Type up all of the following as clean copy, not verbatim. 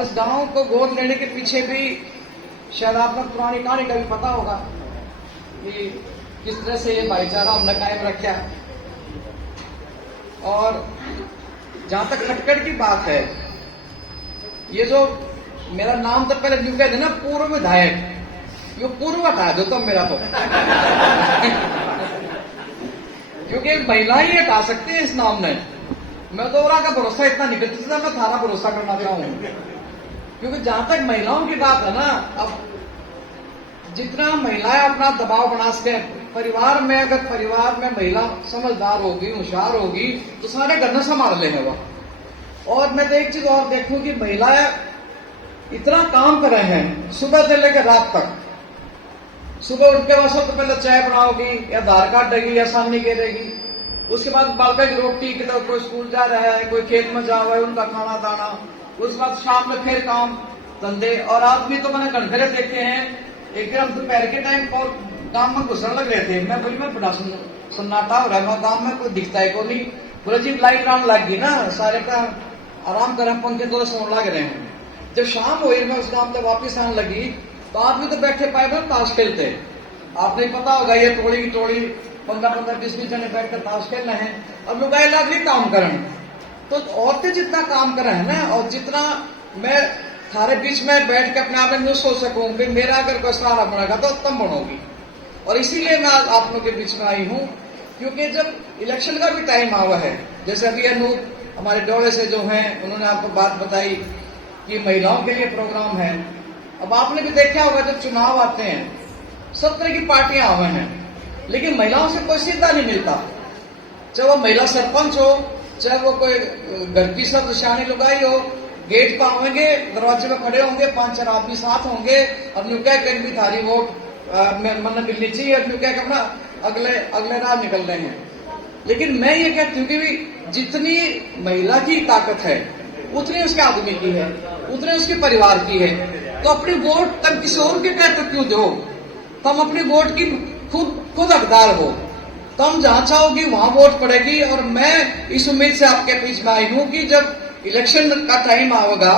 और इस गांव को गोद लेने के पीछे भी शायद आपको पुरानी कहानी का भी पता होगा कि किस तरह से ये भाईचारा हमने कायम रखा। और जहां तक खटखड़ की बात है, ये जो मेरा नाम तो पहले यूं कहते ना पूर्व विधायक, ये पूर्व हटा दो तो मेरा तो क्योंकि महिला ही हटा सकते हैं इस नाम में। मैं तो का भरोसा इतना नहीं करती था, मैं थारा भरोसा करना चाहूँ। क्योंकि जहां तक महिलाओं की बात है ना, अब जितना महिलाएं अपना दबाव बना सके परिवार में, अगर परिवार में महिला समझदार होगी, होशियार होगी तो सारे घर में संभाल लेंगे वो। और मैं तो एक चीज और देखूं कि महिलाएं इतना काम कर रहे हैं सुबह से लेकर रात तक। सुबह उठ के बस तो पहले चाय बनाओगी या आधार कार्ड देगी या सामने गिरेगी, उसके बाद बालका की रोटी की तरफ, कोई स्कूल जा रहा है, कोई खेत में जा रहा है, उनका खाना दाना, उसके बाद शाम में फिर काम धंधे। और आदमी तो मैंने घंटे देखे हैं, एक दिन हम दोपहर के टाइम और गांव में घुसने लग रहे थे। मैं बोली मैं बड़ा सन्नाटा हो रहा है गांव में, कोई दिखता है को नहीं। बोले जी लाइट आने लग गई ना, सारे का आराम करें, पंखे तो सोने लग रहे हैं। जब शाम हुई मैं उस गांव से वापिस आने लगी तो आदमी तो बैठे पाए में ताश खेलते। आपने पता होगा ये टोली की टोली 15-15, 20-20 जने बैठकर ताश खेल रहे हैं और लुगाई लादली काम करें। तो औरतें जितना काम कर रहे हैं ना, और जितना मैं थारे बीच में बैठ के अपने आप में नहीं सोच सकूं कि मेरा अगर कोई सहारा बनेगा तो तुम बनोगी। और इसीलिए मैं आज आप लोगों के बीच में आई हूं, क्योंकि जब इलेक्शन का भी टाइम आवा है, जैसे अभी अनूप हमारे डोले से जो हैं उन्होंने आपको बात बताई कि महिलाओं के लिए प्रोग्राम है। अब आपने भी देखा होगा जब चुनाव आते हैं सब तरह की पार्टियां आवे हैं, लेकिन महिलाओं से कोई सीधा नहीं मिलता। चाहे वो महिला सरपंच हो, चाहे वो कोई घर की सब शानी लुगाई हो, गेट पर आवेंगे, दरवाजे में खड़े होंगे, 5-4 आदमी साथ होंगे और न्यू कह के भी थारी वोट मन मिलनी चाहिए, और न्यू कह के अपना अगले राह निकल रहे हैं। लेकिन मैं ये कहती हूँ कि जितनी महिला की ताकत है उतनी उसके आदमी की है, उतनी उसके परिवार की है। तो अपनी वोट तब किसी और के कहते क्यों दो, तुम अपनी वोट की खुद हकदार हो, तुम जहां चाहोगी वहां वोट पड़ेगी। और मैं इस उम्मीद से आपके बीच में आई हूं कि जब इलेक्शन का टाइम आएगा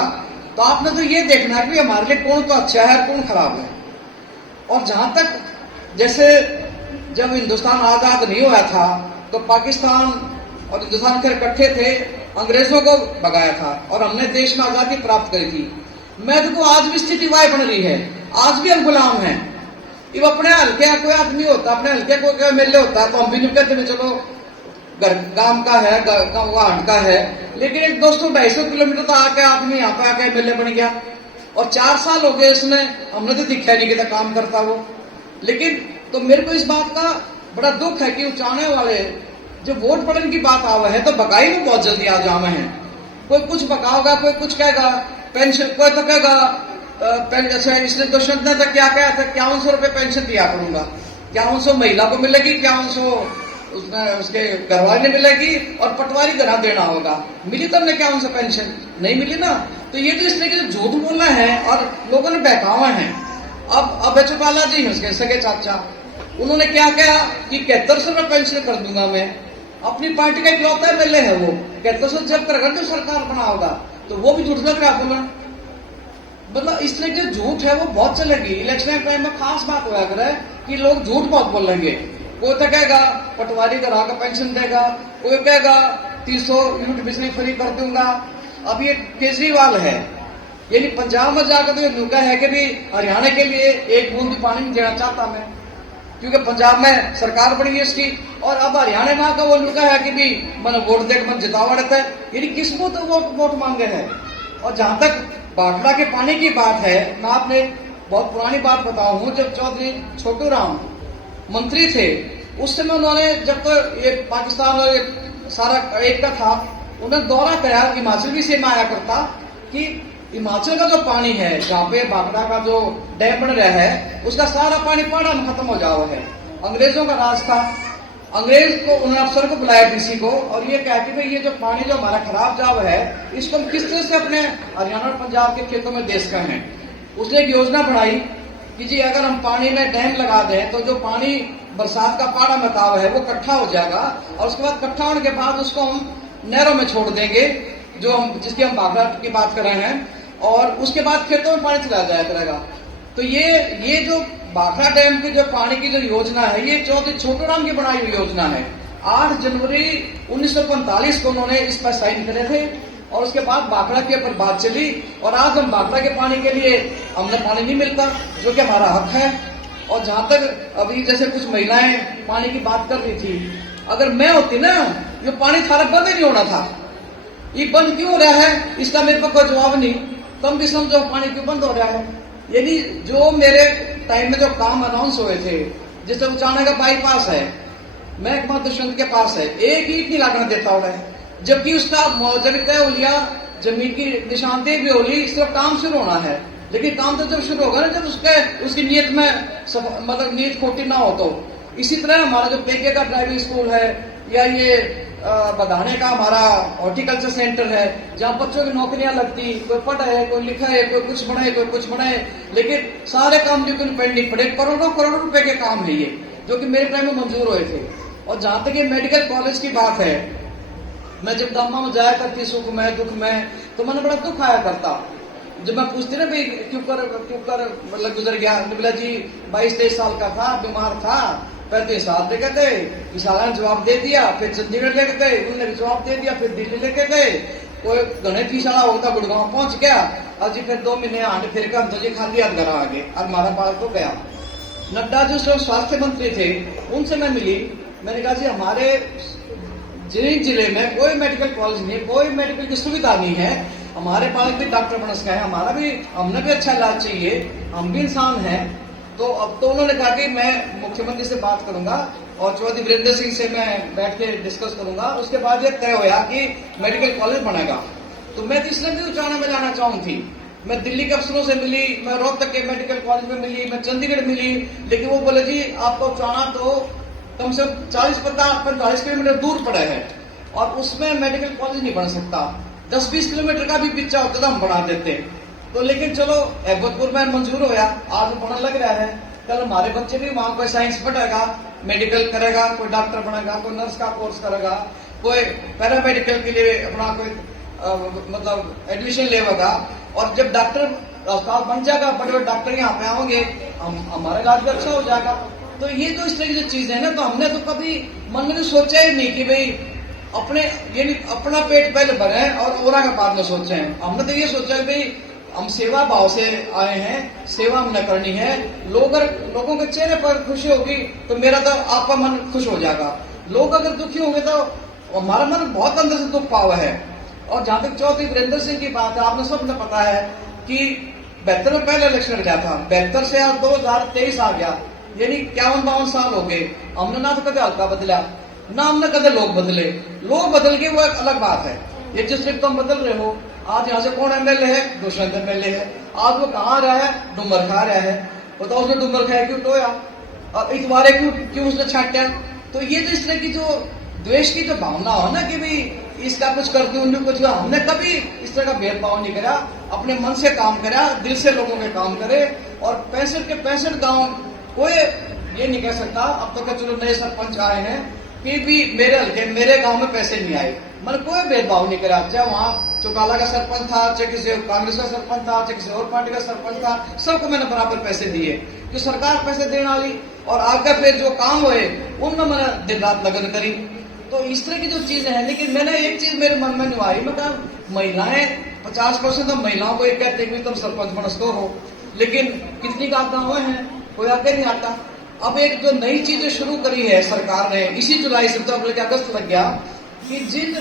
तो आपने तो ये देखना है कि हमारे लिए कौन तो अच्छा है कौन खराब है। और जहां तक जैसे जब हिंदुस्तान आजाद नहीं हुआ था तो पाकिस्तान और हिंदुस्तान के इकट्ठे थे, अंग्रेजों को भगाया था और हमने देश में आजादी प्राप्त करी थी। मैं देखो आज भी स्थिति वही बन रही है, आज भी हम गुलाम हैं। अब अपने हल्के कोई आदमी होता, अपने हल्के को मिलने होता तो हम भी नहीं कहते चलो घर गांव का है, गांव का है। लेकिन एक 200-250 किलोमीटर तो आके आदमी यहाँ पे आके मिलने बन गया, और 4 साल हो गए उसने, हमने तो दिखा नहीं कि काम करता वो। लेकिन तो मेरे को इस बात का बड़ा दुख है कि चाहने वाले जब वोट पड़ने की बात आवा है तो बकाई में बहुत जल्दी आ जावे हैं। कोई कुछ बकाओगा, कोई कुछ कहेगा पेंशन, कोई तो कहेगा अच्छा इसने तो ने तक क्या कहा था 5100 रुपये पेंशन दिया करूंगा, 5100 महिला को मिलेगी, 5100 उसके घरवाले ने मिलेगी, और पटवारी तरह देना होगा। मिली तब ने 5100 पेंशन नहीं मिली ना। तो ये तो इस तरीके से झूठ बोलना है और लोगों ने बहकावा है। अब बेचुपाला जी उसके सगे चाचा, उन्होंने क्या कहा कि 7100 रुपये पेंशन कर दूंगा मैं। अपनी पार्टी का इकलौता एमएलए है वो, 7100 जब करेगा जो सरकार बना होगा तो वो भी झूठ लग रहा है बोलना। मतलब इस तरह के झूठ है वो बहुत चलेगी। इलेक्शन के टाइम में खास बात हुआ करे कि लोग झूठ बहुत बोलेंगे। कोई तो कहेगा पटवारी घरा का पेंशन देगा, कोई कहेगा 300 यूनिट बिजली फ्री कर दूंगा। अब ये केजरीवाल है, यानी पंजाब में जाकर तो नुका है कि भी हरियाणा के लिए एक बूंद पानी नहीं देना चाहता मैं, क्योंकि पंजाब में सरकार बनी है उसकी। और अब हरियाणा में का वो नुका है कि भी मैंने वोट देकर मन जितावा रहता है, यानी किसको तो वोट मांगे है। और जहां तक बाटला के पानी की बात है, मैं आपने बहुत पुरानी बात बताऊं, जब चौधरी छोटू राम मंत्री थे उस समय उन्होंने, जब तो ये पाकिस्तान और ये सारा एक का था, उन्होंने दौरा कराया, हिमाचल भी से में आया करता कि हिमाचल का जो पानी है जहाँ पे बागड़ा का जो डैम बन रहा है उसका सारा पानी पहाड़ा में खत्म हो जाओ है। अंग्रेजों का राज था, अंग्रेज को उन्होंने अफसर को बुलाया डीसी को, और ये कहा कि भाई ये जो पानी जो हमारा खराब जाव है इसको हम किस तरह से अपने हरियाणा और पंजाब के खेतों में दे सकते हैं। उसने एक योजना बनाई कि जी अगर हम पानी में डैम लगा दें तो जो पानी बरसात का पहाड़ा में ताव है वो इकट्ठा हो जाएगा, और उसके बाद इकट्ठा होने के बाद उसको हम नहरों में छोड़ देंगे, जो हम जिसकी हम बागड़ा की बात कर रहे हैं, और उसके बाद खेतों में पानी चला जाया करेगा। तो ये जो भाखड़ा डैम की जो पानी की जो योजना है, ये चौधरी छोटूराम की बनाई हुई योजना है। 8 जनवरी 1945 को उन्होंने इस पर साइन करे थे और उसके बाद भाखड़ा के ऊपर बात चली और आज हम भाखड़ा के पानी के लिए हमने पानी नहीं मिलता, जो कि हमारा हक है। और जहां तक अभी जैसे कुछ महिलाएं पानी की बात कर रही थी, अगर मैं होती ना, ये पानी सारा बंद ही नहीं होना था। ये बंद क्यों हो रहा है इसका मेरे पास कोई जवाब नहीं। तुम भी समझो पानी क्यों बंद हो रहा है। यानी जो मेरे टाइम में जो काम अनाउंस हुए थे, जैसे उचाना का बाईपास है, महकमा दुष्यंत के पास है, एक ईंट नहीं लागने देता उन्हें, जबकि उसका मुआवजा तय हो लिया, जमीन की निशानदेही भी हो ली, सिर्फ काम शुरू होना है। लेकिन काम तो जब शुरू होगा ना, जब उसकी नीयत में मतलब नीयत खोटी ना हो। तो इसी तरह हमारा जो पेके का ड्राइविंग स्कूल है या ये बधाने का हमारा हॉर्टिकल्चर सेंटर है, जहाँ बच्चों की नौकरियां लगती, कोई पढ़ा है, कोई लिखा है, कोई कुछ बनाए, कोई कुछ बनाए, लेकिन सारे काम जो पेंडिंग पड़े, करोड़ों करोड़ों रुपए के काम है ये, जो कि मेरे टाइम में मंजूर हुए थे। और जहां तक ये मेडिकल कॉलेज की बात है, मैं जब दम्मा में जाया करती सुख में दुख में, तो मैंने बड़ा दुख आया करता जब मैं पूछती ना भाई क्यों कर मतलब गुजर गया। निबला जी 22-23 साल का था, बीमार था, 35 साल लेके गए, इस साल ने जवाब दे दिया, फिर चंडीगढ़ लेके गए, उन्होंने भी जवाब दे दिया, फिर दिल्ली लेके गए, कोई गणित की शाला होता गुड़गांव पहुंच गया, अब जी फिर 2 महीने आने फिर कर तो जी खाली हाथ घर आ गए। अब हमारा पास तो गया। नड्डा जो स्वास्थ्य मंत्री थे, उनसे मैं मिली, मैंने कहा जी हमारे जिले में कोई मेडिकल कॉलेज नहीं है, कोई मेडिकल की सुविधा नहीं है, हमारे पास भी डॉक्टर बन सका है, हमने भी अच्छा इलाज चाहिए, हम भी इंसान हैं। तो अब तो उन्होंने कहा कि मैं मुख्यमंत्री से बात करूंगा और चौधरी वीरेंद्र सिंह से मैं बैठ के डिस्कस करूंगा। उसके बाद ये तय होया कि मेडिकल कॉलेज बनेगा। तो मैं इसलिए भी उचाना में जाना चाहूँ थी। मैं दिल्ली के अफसरों से मिली, मैं रोहतक के मेडिकल कॉलेज में मिली, मैं चंडीगढ़ मिली, लेकिन वो बोले जी आपको उचाना तो कम से कम 40-45 किलोमीटर दूर पड़ा है और उसमें मेडिकल कॉलेज नहीं बन सकता। 10-20 किलोमीटर का भी पिच्चा होता था हम बना देते। तो लेकिन चलो अहमदपुर में मंजूर होया, आज बनने लग रहा है। कल हमारे बच्चे भी वहां कोई साइंस पढ़ेगा, मेडिकल करेगा, कोई डॉक्टर बनेगा, कोई नर्स का कोर्स करेगा, कोई पैरामेडिकल के लिए अपना कोई मतलब एडमिशन लेगा। और जब डॉक्टर अस्पताल बन जाएगा, बड़े बड़े डॉक्टर यहाँ पे आओगे, हमारा इलाज भी अच्छा हो जाएगा। तो ये जो इस तरह की जो चीजें है ना, तो हमने तो कभी मन में सोचा ही नहीं कि भाई अपने यानी अपना पेट पहले भरे और ओरा का बाद में सोचे हैं। हमने तो ये सोचा कि भाई हम सेवा भाव से आए हैं, सेवा हमने करनी है। लोगों के चेहरे पर खुशी होगी तो मेरा तो आपका मन खुश हो जाएगा। लोग अगर दुखी होंगे तो हमारा मन बहुत अंदर से दुख पावा है। और जहां तक चौधरी वीरेंद्र सिंह की बात है, आपने सबने पता है कि 72 में पहले इलेक्शन गया था, 72 से आज 2023 आ गया, यानी 51-52 साल हो गए। हमने ना तो कभी हल्का बदला, ना हमने कदे लोग बदले। लोग बदल गए वो एक अलग बात है, ये जिस सिर्फ तुम बदल रहे हो। आज यहाँ से कौन एमएलए है? दुष्यंत एमएलए है। आज वो कहाँ रहा है? डुमर खा रहा है। बताओ उसने डुमर खाया क्यों टोया और इतवारे क्यों उसने छाटा। तो ये जो इस तरह की जो द्वेष की जो भावना हो ना कि भाई इसका कुछ कर दूं उन्हें कुछ, हमने कभी इस तरह का भेदभाव नहीं करा। अपने मन से काम करा, दिल से लोगों के काम करे। और 65 के 65 गाँव कोई ये नहीं कह सकता अब तो क्या चलो नए सरपंच आए हैं फिर भी मेरे हल्के मेरे गांव में पैसे नहीं आए। मैंने कोई भेदभाव नहीं करा, चाहे वहां चौकाला का सरपंच था, चाहे किसी कांग्रेस का सरपंच था, चाहे किसी और पार्टी का सरपंच था, सबको मैंने बराबर पैसे दिए। जो सरकार पैसे देने वाली और आगे फिर जो काम हुए उनमें मैंने दिन रात लगन करी। तो इस तरह की जो चीजें हैं। लेकिन मैंने एक चीज मेरे मन में नहीं आई, मैं कहा महिलाएं 50% तो महिलाओं को ये कहते हैं कि तुम सरपंच बनस्तो हो, लेकिन कितनी गाँव हैं कोई आगे नहीं आता। अब एक जो नई चीजें शुरू करी है सरकार ने, इसी जुलाई से तो अगस्त लग गया कि जिन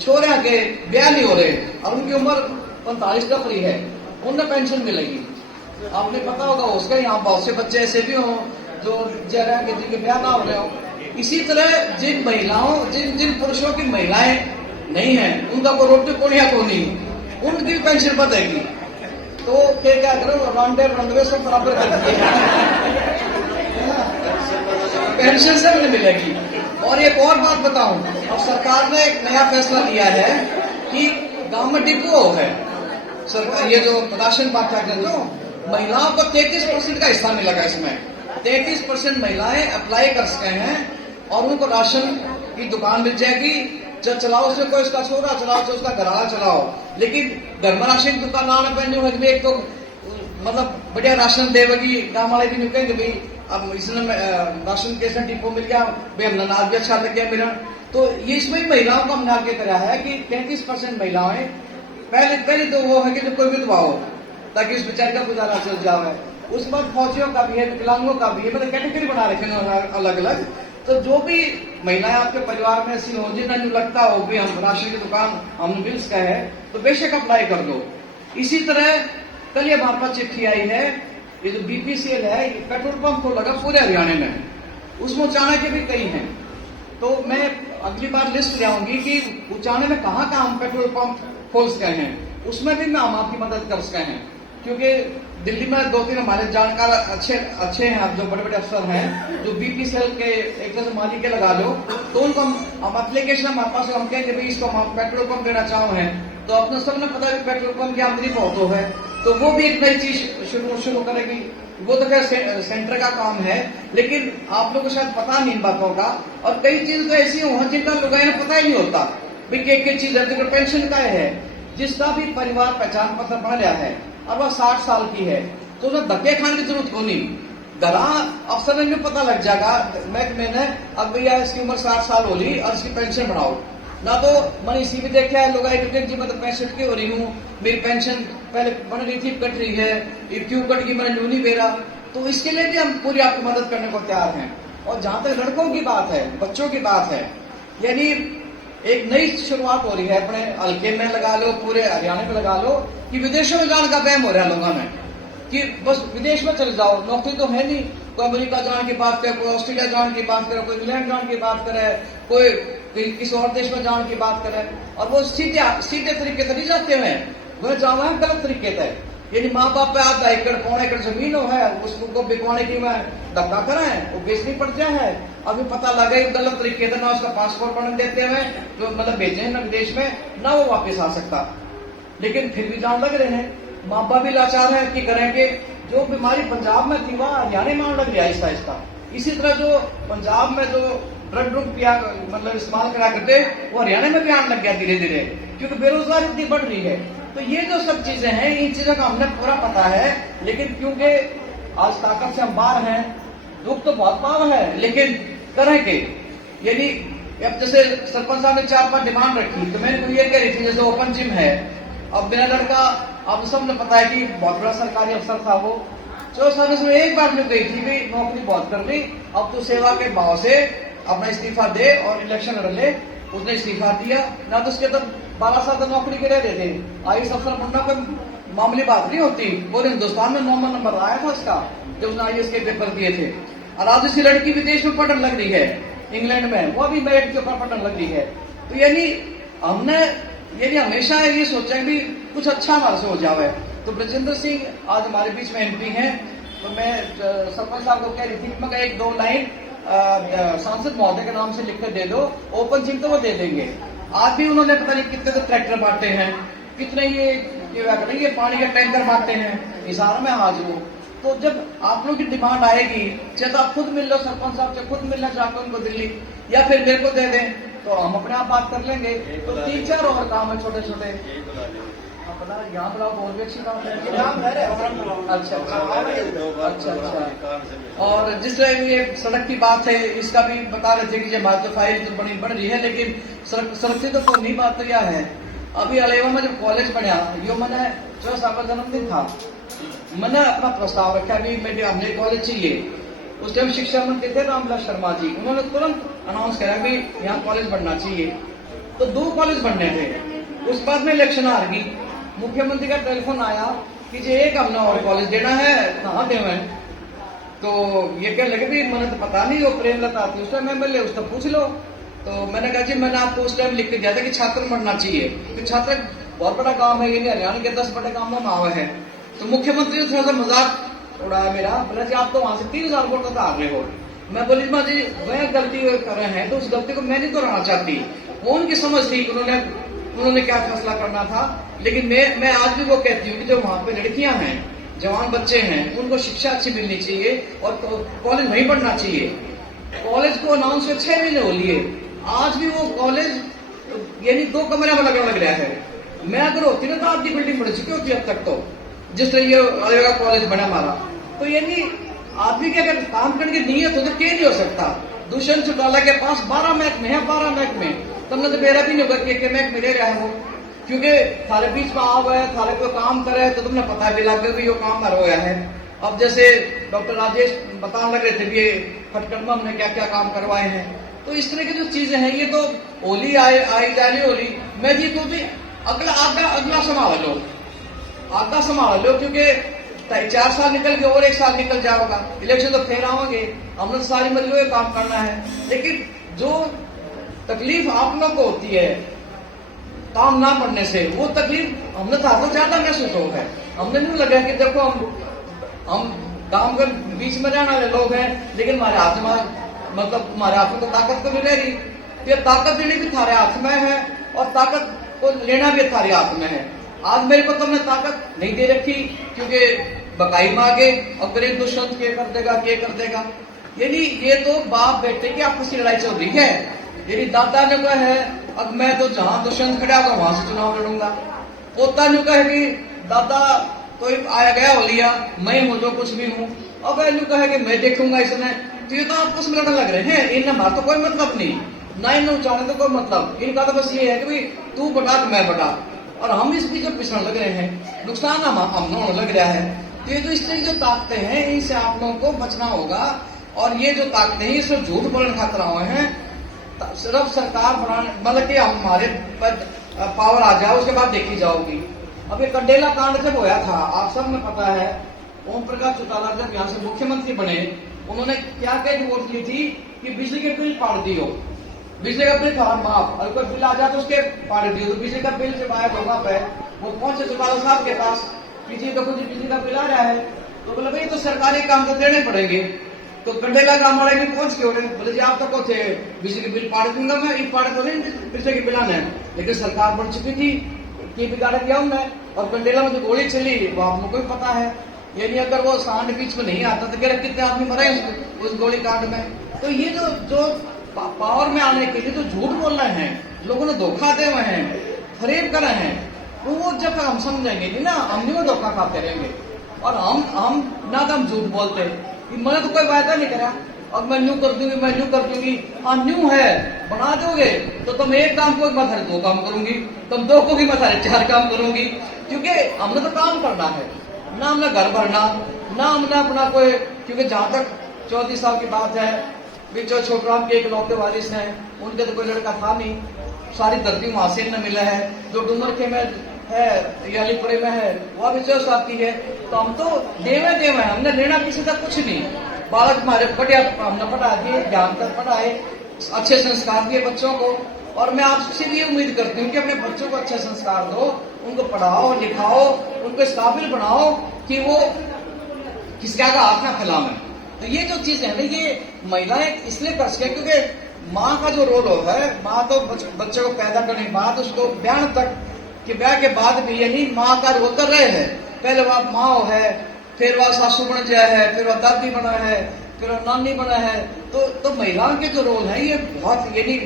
छोरे के ब्याह नहीं हो रहे और उनकी उम्र 45 तक रही है, उन्हें पेंशन मिलेगी। आपने पता होगा उसका यहाँ बहुत से बच्चे ऐसे भी हों जो जरा के जिनके ब्याह ना हो रहे हो। इसी तरह जिन महिलाओं जिन पुरुषों की महिलाएं नहीं है, उनका कोई रोटी कोनिया को नहीं, उनकी पेंशन बढ़ेगी। तो क्या करो रंडे रंडवे सब बराबर कर दिए पेंशन से उन्हें मिलेगी। और एक और बात बताऊं, अब सरकार ने एक नया फैसला लिया है कि गांव में डिपो है सरकार, ये जो राशन बांटा कर लो, महिलाओं को 33% का हिस्सा मिलेगा। इसमें 33% महिलाएं अप्लाई कर सके हैं और उनको राशन की दुकान मिल जाएगी। चलाओ उसमें कोई उसका छोरा चलाओ तो उसका घराला चलाओ, लेकिन घर में राशन की दुकान आने पर एक तो मतलब बढ़िया राशन देगी, गाँव वाले भी नहीं कहेंगे भाई अब इसने राशन कैसे डिपो मिल गया भाई, हमने अनाज भी अच्छा लग गया मेरा। तो ये इसमें महिलाओं का हमने आगे करा है कि 33% महिलाएं पहले तो वो है कि जो कोई विधवा हो ताकि उस बेचारे का गुजारा चल जाए। उसके बाद फौजियों का भी है, विकलांगों का भी है, मतलब कैटेगरी बना रखे अलग अलग। तो जो भी महिलाएं आपके परिवार में ऐसी हो जिन्हें लगता हो कि हम राशन की दुकान हम बिल्स का है तो बेशक अप्लाई कर दो। इसी तरह कल ये हमारे पास चिट्ठी आई है, ये जो बीपीसीएल है ये पेट्रोल पंप को लगा पूरे हरियाणा में, उसमें उचाना के भी कई हैं। तो मैं अगली बार लिस्ट ले आऊंगी कि उचाने में कहाँ कहाँ हम पेट्रोल पंप खोल सके हैं, उसमें भी हम आपकी मदद कर सके हैं। क्योंकि दिल्ली में 2-3 हमारे जानकार अच्छे हैं, आप जो बड़े बड़े अफसर हैं जो बीपीसीएल के एक तरह से मालिक के लगा लो, तो उनको हम एप्लीकेशन हमारे पास हम कहेंगे भाई इसको हम पेट्रोल पंप देना चाहो हैं, तो अपने सबने पता है पेट्रोल पंप की आमदनी बहुत हो है, तो वो भी एक नई चीज शुरू करेगी। वो तो खैर सेंटर का काम है, लेकिन आप लोगों को शायद पता नहीं इन बातों का, और कई चीज तो ऐसी हो जिनका लोगों को पता ही नहीं होता भाई एक चीज है। तो पेंशन का है, जिसका भी परिवार पहचान पत्र बना लिया है और वह 60 साल की है तो उसे धक्के खाने की जरूरत हो नहीं, घरा अफसर ने पता लग जाएगा मैंने अब भैया इसकी उम्र 60 साल हो ली और इसकी पेंशन बढ़ाओ ना। तो मैंने इसी भी देखा है लोग जी मैं तो 65 की हो रही हूँ, मेरी पेंशन पहले बन रही थी कट रही है, ये क्यों कट गई मैंने न्यू नहीं बेरा। तो इसके लिए भी हम पूरी आपकी मदद करने को तैयार हैं। और जहां तक लड़कों की बात है, बच्चों की बात है, यानी एक नई शुरुआत हो रही है अपने हल्के में लगा लो, पूरे हरियाणा में लगा लो कि विदेशों में जाने का वहम हो रहा है लोगों में कि बस विदेश में चले जाओ, नौकरी तो है नहीं। कोई अमेरिका जाने की बात करे, कोई ऑस्ट्रेलिया जाने की बात करे, कोई इंग्लैंड जाने की बात करे, कोई किसी और देश में जाने की बात करे, और वो सीधे तरीके से नहीं जाते हुए वह जावा है गलत तरीके से। यानी माँ बाप पे आधा एकड़ 1.25 एकड़ जमीन है उसको बिकवाने की मैं धक्का कराए, वो बेचनी पड़ जाए। अभी पता लगे गलत तरीके से ना उसका पासपोर्ट बनने देते हुए जो मतलब भेजे ना विदेश में, ना वो वापस आ सकता, लेकिन फिर भी जान लग रहे हैं। माँ बाप भी लाचार है कि करेंगे, जो बीमारी पंजाब में थी वह हरियाणा में लग रही है आहिस्ता आहिस्ता। इसी तरह जो पंजाब में जो ड्रग पिया मतलब इस्तेमाल करा करते वो हरियाणा में भी आने लग गया धीरे धीरे, क्योंकि बेरोजगारी इतनी बढ़ रही है। तो ये जो सब चीजें हैं इन चीजों का हमने पूरा पता है, लेकिन क्योंकि आज ताकत से हम बाहर हैं, दुख तो बहुत पाव है, लेकिन करेंगे। यानी अब जैसे सरपंच साहब ने 4-5 डिमांड रखी, तो मैंने ये कह रही थी जैसे ओपन जिम है। अब मेरा लड़का आप सबने पता है कि बहुत बड़ा सरकारी अफसर था वो, जो सर उसने एक बार में गई थी भाई नौकरी बहुत कर ली, अब तो सेवा के भाव से अपना इस्तीफा दे और इलेक्शन लड़ ले। उसने इस्तीफा दिया ना, तो उसके तो 12 साल तक नौकरी के रह रहे थे। आईएएस अफसर बनना कोई मामूली बात नहीं होती, पूरे हिंदुस्तान में 9वां नंबर आया था उसका जब उसने आईएएस के पेपर दिए थे। और आज उसकी लड़की विदेश में पढ़ने लग रही है, इंग्लैंड में, वो भी मेरिट के ऊपर पढ़ने लग रही है। तो यानी हमने हमेशा ये सोचा कि कुछ अच्छा हमारे से हो जाए। तो ब्रजेंद्र सिंह आज हमारे बीच में एमपी हैं, तो मैं सरपंच साहब को कह रही थी मैं 1-2 लाइन सांसद महोदय के नाम से लिख कर दे दो, ओपन जिम तो वो दे देंगे। आज भी उन्होंने पता नहीं कितने तो ट्रैक्टर बांटे हैं, कितने ये पानी के टैंकर बांटे हैं हिसार में हाजिर हो। तो जब आप लोग की डिमांड आएगी, चाहे तो आप खुद मिल लो सरपंच साहब से, खुद मिलना चाहते हो उनको दिल्ली, या फिर मेरे को दे दें तो हम अपने आप बात कर लेंगे। तो 3-4 और काम है छोटे छोटे, अपना यहाँ बुलाओ और भी अच्छी बात है। अच्छा अच्छा। और जिस तरह ये सड़क की बात है, इसका भी बता रहे थे कि हमारी तो फाइल तो बड़ी बढ़ रही है, लेकिन सड़क से तो कोई नहीं बात तो यह है। अभी अलेवा में जब कॉलेज बना, यो मैंने 14 साल का जन्मदिन था, मैंने अपना प्रस्ताव रखा भी हमने कॉलेज चाहिए। उस टाइम शिक्षा मंत्री थे रामविलास शर्मा जी, उन्होंने तुरंत अनाउंस करा भी यहाँ कॉलेज बनना चाहिए। तो 2 कॉलेज बनने थे। उस बाद में इलेक्शन आ गई, मुख्यमंत्री का टेलीफोन आया कि जी एक हमने और कॉलेज देना है, कहाँ दे मैं। तो ये कहने लगे भी मैंने तो पता नहीं, वो प्रेमलता थी उस टाइम एमएलए, उससे पूछ लो। तो मैंने कहा जी मैंने आपको उस टाइम लिख के दिया था कि छात्र बढ़ना चाहिए, तो छात्र बहुत बड़ा काम है, ये हरियाणा के 10 बड़े कामों में आवा है। तो मुख्यमंत्री ने थोड़ा सा मजाक उड़ाया मेरा, बोला जी आप तो वहां से 3000 वोट तो आ गए हो। मैं बोली माँ जी वह गलती कर रहे हैं तो उस गलती को मैं नहीं दोहराना चाहती, वो उनकी समझ थी, उन्होंने क्या फैसला करना था। लेकिन मैं आज भी वो कहती हूँ कि जो वहां पे लड़कियां हैं, जवान बच्चे हैं, उनको शिक्षा अच्छी मिलनी चाहिए और कॉलेज वहीं पढ़ना चाहिए। कॉलेज को अनाउंस 6 महीने हो लिए, आज भी वो कॉलेज यानी 2 कमरे में लगने लग रहा है। मैं अगर होती ना तो आधी बिल्डिंग बन चुकी होती अब तक, तो जिस तरह ये अयोगा कॉलेज बना हमारा। तो यानी आदमी की अगर काम करने की नीयत हो तो क्या नहीं हो सकता। दुष्यंत चौटाला के पास 12 महकमे है, 12 महकमे। तुमने तो बेरा भी नहीं होगा कि महकमे ले रहा है वो, क्योंकि थारे बीच में आ गए, थारे कोई काम करे तो तुमने पता भी लग गया कि ये काम कर गया है। अब जैसे डॉक्टर राजेश बताने लग रहे थे कि खटकड़मा हमने क्या क्या काम करवाए हैं। तो इस तरह की जो चीजें हैं, ये तो होली आई जा रही होली। मैं जी तो भी अगला संभाल लो, आधा संभाल लो, क्योंकि 4 साल निकल गए और 1 साल निकल जाएगा, इलेक्शन तो फिर आवेंगे। हमने तो सारी मजबूरी में काम करना है। लेकिन जो तकलीफ आप लोग को होती है काम ना पड़ने से, वो तकलीफ हमने तो आपको ज्यादा महसूस हो है। हमने नहीं लगा कि देखो हम काम के बीच में रहने वाले लोग हैं, लेकिन हमारे हाथ में मतलब हमारे हाथ में तो ताकत तो नहीं रह रही। ये ताकत देनी भी थारे हाथ में है और ताकत को लेना भी थारे हाथ में है। आज मेरे को तुमने ताकत नहीं दे रखी, क्योंकि बकाई मांगे और गरीब दुष्यंत के कर देगा। यानी ये तो बाप बेटे की आपस की लड़ाई चल रही है। यानी दादा ने कहा है अब मैं तो जहां दुष्यंत खड़ा होगा वहां से चुनाव लड़ूंगा। पोता ने कहा कि दादा कोई आया गया हो लिया, मैं हूं जो कुछ भी हूं। अब वह कहा कि मैं देखूंगा इसने। तो ये तो आपस में लड़ने लग रहे हैं। इन हमारा तो कोई मतलब नहीं, ना इन उचाने तो कोई मतलब। इनका तो बस ये है कि भाई तू बटा तो मैं बटा, और हम इस बीच में पिछड़ लग रहे हैं, नुकसान हम होने लग रहा है। तो ये जो इस तरह की जो ताकतें हैं, इनसे आप लोगों को बचना होगा। और ये जो ताकतें हैं इसमें झूठ बोलने खतरा हुए हैं। सिर्फ सरकार बनाने मतलब कि हमारे पावर आ जाए उसके बाद देखी जाओगी। अब ये कंडेला कांड जब होया था, आप सब में पता है, ओम प्रकाश चौटाला जब यहाँ से मुख्यमंत्री बने, उन्होंने क्या वोट की थी कि बिजली के बिल पाड़ दियो, बिजली का बिल था माफ, और कोई बिल आ जाए तो उसके पाड़ दियो। तो बिजली का बिल जब आया होगा पे वो पहुंचे चौटाला साहब के पास, पीछे देखो जी बिजली का बिल आ रहा है। तो बोले भाई तो सरकारी काम तो देने पड़ेंगे। तो कंडेला काम वाले भी पहुंच के बोले जी आप तक थे बिजली के बिल पाड़ दूंगा मैं, ये पाड़ तो नहीं बिजली के बिल आने। लेकिन सरकार बढ़ चुकी थी कि बिगाड़ गया हूं मैं। और कंडेला में जो गोली चली वो आप लोगों को भी पता है। यानी अगर वो सांड बीच में नहीं आता तो क्या कितने आदमी मरे उस गोली कांड में। तो ये जो पावर में आने के लिए जो झूठ बोल रहे हैं, लोगों ने धोखा दे हुए हैं, फरेब कर रहे हैं, वो जब हम समझेंगे नहीं ना, हम नहीं वो धोखा खाते रहेंगे। और हम ना तो हम झूठ बोलते कि मैंने तो कोई वायदा नहीं करा और मैं न्यू कर दूंगी, मैं न्यू कर दूंगी। हाँ न्यू है, बना दोगे तो तुम एक काम को मैं सारे 2 काम करूंगी, तुम 2 को भी मैं सारे 4 काम करूंगी। क्योंकि हमने तो काम करना है, ना हमने घर भरना, ना हमने अपना कोई। क्योंकि जहां तक 34 साल की बात है, जो छोटराम के 1 वारिस हैं, उनके तो कोई लड़का था नहीं, सारी धरती वहां से न मिला है। जो डूमर के में है, यालीपुरे में है, वह भी जो साथी है। तो हम तो देवे हमने लेना किसी का कुछ नहीं। बालक हमारे बढ़िया हमने पढ़ा दिए, ज्ञान तक पढ़ाए, अच्छे संस्कार दिए बच्चों को। और मैं आपसे भी उम्मीद करती हूँ कि अपने बच्चों को अच्छे संस्कार दो, उनको पढ़ाओ लिखाओ, उनको इस काबिल बनाओ कि वो किसी का हाथ ना फैलावे। तो ये जो चीजें है ना, ये महिलाएं इसलिए कर सके क्योंकि माँ का जो रोल होता है, माँ तो बच्चे को पैदा करने के बाद उसको ब्याह तक कि ब्याह के बाद भी यही माँ का रोल कर रहे हैं। पहले वह माँ है, फिर वह सासू बन जाए है, फिर वह दादी बना है, फिर वह नानी बना है। तो महिलाओं के जो रोल है ये बहुत यानी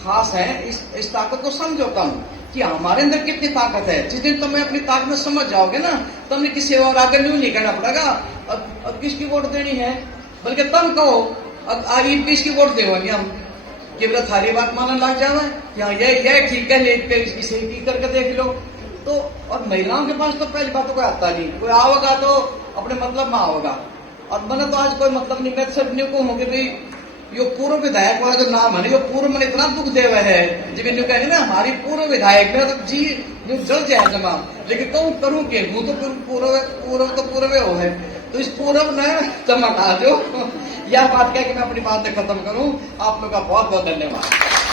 खास है। इस ताकत को समझो कम कि हमारे अंदर कितनी ताकत है। जिस दिन तुम्हें अपनी ताकत समझ जाओगे ना, तुमने किसी और आगे नहीं कहना पड़ेगा अब किसकी वोट देनी है, बल्कि तुम कहो अब किसकी वोट देवानी हम, कि बोला थारी बात मानने लग जावे कि हाँ ये ठीक है, इसे की करके देख लो। तो और महिलाओं के पास तो पहली बात तो कोई आता नहीं, कोई आओगा तो अपने मतलब में आओगा। और मैंने तो आज कोई मतलब नहीं, मैं सिर्फ न्यू को हूँ कि भाई यो पूर्व विधायक वाला जो नाम है ना, यो पूर्व में इतना दुख दे हुए है। जब न्यू कहेंगे ना हमारी पूर्व विधायक में तो जी न्यू जल जाए जमा, लेकिन कहूँ करूँ के वो तो पूर्व हो है। तो इस पूर्व ने तुम हटा दो। यह बात कह के मैं अपनी बात खत्म करूँ। आप लोग का बहुत बहुत धन्यवाद।